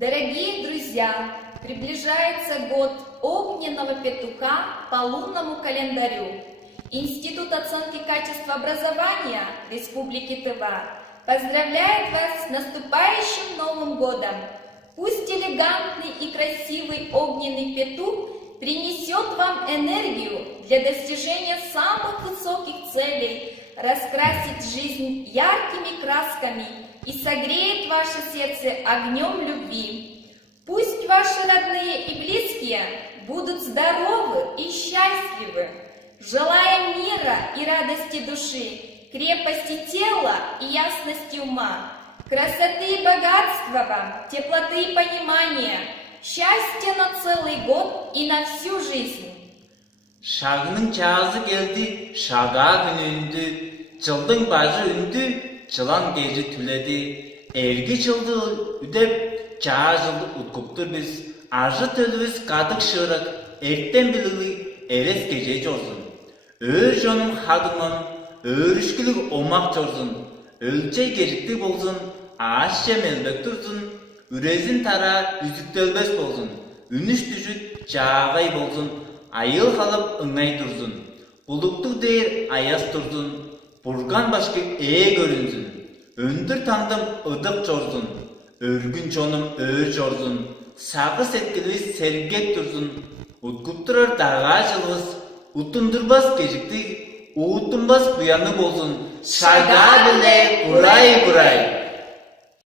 Дорогие друзья, приближается год огненного петуха по лунному календарю. Институт оценки качества образования Республики Тыва поздравляет вас с наступающим Новым годом! Пусть элегантный и красивый огненный петух принесет вам энергию для достижения самых высоких целей, раскрасит жизнь яркими красками и согреет ваше сердце огнем любви. Пусть ваши родные и близкие будут здоровы и счастливы. Желаем мира и радости души, крепости тела и ясности ума, красоты и богатства вам, теплоты и понимания, счастья на целый год и на всю жизнь. Şagının çağızı geldi, şaga günündü, çıldım bacı ündü, çılan geci tüledi, ergi çıldı üdep, çağa жылды utkuptur biz, arjı tölübüz kadık şırık, erkten bilili, eres gece çorsun. Ör jonum hadımın, örüşkülük olmak çorsun, ölçey gecikti bolsun, ağaçça melbek dursun, ürezin tara yüzüktölbes bolsun, ünüş düşüt çağay bolsun, ayıl kalıp ыңай dursun, buluktuk değer ayas dursun, burgan başkı görünsün, öndür tandım ıdık çorsun, örgün çonum ör çorsun, sağı setkiliz sergek dursun, utkupturar dağa жылғыз, utundurбас geciktik, uğutunбас buyanı bolsun, şaga bile kuray kuray.